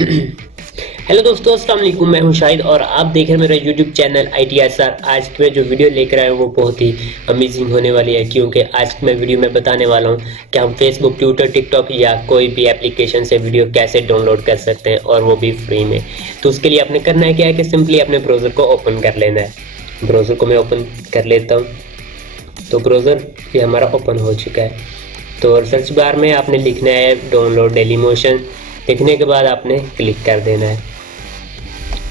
Hello दोस्तों, अस्सलाम वालेकुम। मैं हूं शाहिद और आप देख रहे हैं मेरा यूट्यूब चैनल ITSR। आज की मैं जो वीडियो लेकर आया हूं वो बहुत ही अमेजिंग होने वाली है, क्योंकि आज की मैं वीडियो में बताने वाला हूं कि हम फेसबुक, ट्विटर, टिकटॉक या कोई भी एप्लीकेशन से वीडियो कैसे डाउनलोड कर सकते हैं, और वो भी फ्री में। तो उसके लिए आपने करना है क्या है कि सिंपली अपने ब्राउज़र को ओपन कर लेना है। ब्राउज़र को मैं ओपन कर लेता हूँ। तो ब्राउज़र ये हमारा ओपन हो चुका है। तो सर्च बार में आपने लिखना है डाउनलोड डेली मोशन। लिखने के बाद आपने क्लिक कर देना है।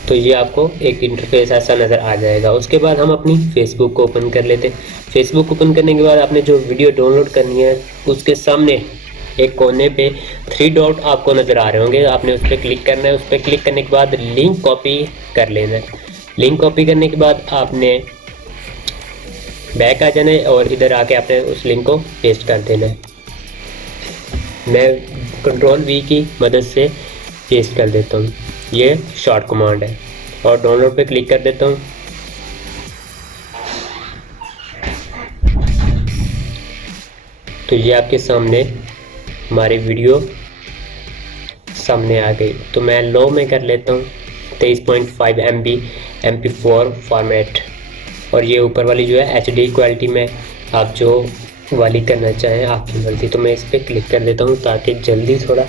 तो ये आपको एक इंटरफेस ऐसा नज़र आ जाएगा। उसके बाद हम अपनी फेसबुक को ओपन कर लेते हैं। फेसबुक ओपन करने के बाद आपने जो वीडियो डाउनलोड करनी है उसके सामने एक कोने पे 3 डॉट आपको नज़र आ रहे होंगे, आपने उस पर क्लिक करना है। उस पर क्लिक करने के बाद लिंक कॉपी कर लेना है। लिंक कॉपी करने के बाद आपने बैक आ जाना है और इधर आके आपने उस लिंक को पेस्ट कर देना है। मैं Ctrl+V की मदद से पेस्ट कर देता हूँ। ये शॉर्ट कमांड है और डाउनलोड पे क्लिक कर देता हूँ। तो ये आपके सामने हमारी वीडियो सामने आ गई। तो मैं लो में कर लेता हूँ 23.5 MB MP4 फॉर्मेट, और ये ऊपर वाली जो है HD क्वालिटी में आप जो वाली करना चाहें आपकी मर्जी। तो मैं इस पर क्लिक कर देता हूँ ताकि जल्दी थोड़ा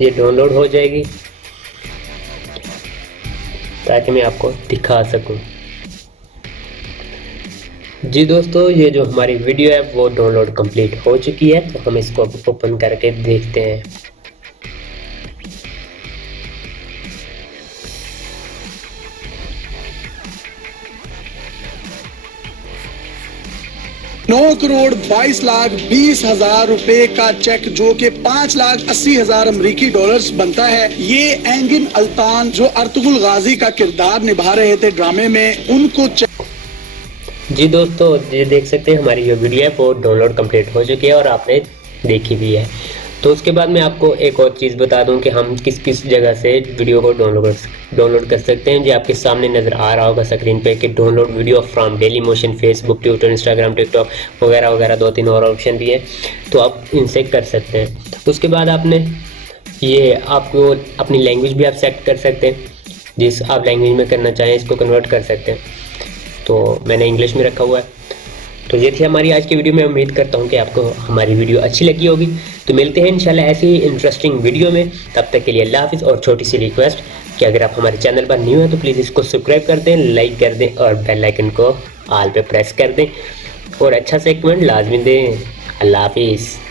ये डाउनलोड हो जाएगी, ताकि मैं आपको दिखा सकूं। जी दोस्तों, ये जो हमारी वीडियो है वो डाउनलोड कंप्लीट हो चुकी है। तो हम इसको ओपन करके देखते हैं। नौ करोड़ 22,20,000 रुपए का चेक, जो कि 5,80,000 अमरीकी डॉलर्स बनता है, ये एंगिन अल्तान जो अर्तुगरुल गाजी का किरदार निभा रहे थे ड्रामे में, उनको जी दोस्तों, ये देख सकते हैं हमारी जो वीडियो है वो डाउनलोड कंप्लीट हो चुकी है और आपने देखी भी है। तो उसके बाद मैं आपको एक और चीज़ बता दूं कि हम किस किस जगह से वीडियो को डाउनलोड कर सकते हैं। जो आपके सामने नज़र आ रहा होगा स्क्रीन पे कि download video from daily motion, Facebook, Twitter, Instagram, TikTok वगैरह वगैरह 2-3 और ऑप्शन भी है, तो आप इनसे कर सकते हैं। उसके बाद आपने ये आपको अपनी लैंग्वेज भी आप सेलेक्ट कर सकते हैं, जिस आप लैंग्वेज में करना चाहें इसको कन्वर्ट कर सकते हैं। तो मैंने इंग्लिश में रखा हुआ है। तो ये थी हमारी आज की वीडियो। मैं उम्मीद करता हूँ कि आपको हमारी वीडियो अच्छी लगी होगी। तो मिलते हैं इंशाल्लाह ऐसी ही इंटरेस्टिंग वीडियो में। तब तक के लिए अल्लाह हाफिज़। और छोटी सी रिक्वेस्ट कि अगर आप हमारे चैनल पर न्यू हैं तो प्लीज़ इसको सब्सक्राइब कर दें, लाइक कर दें और बेल आइकन को ऑल पे प्रेस कर दें, और अच्छा से कमेंट लाजमी दें। अल्लाह हाफिज़।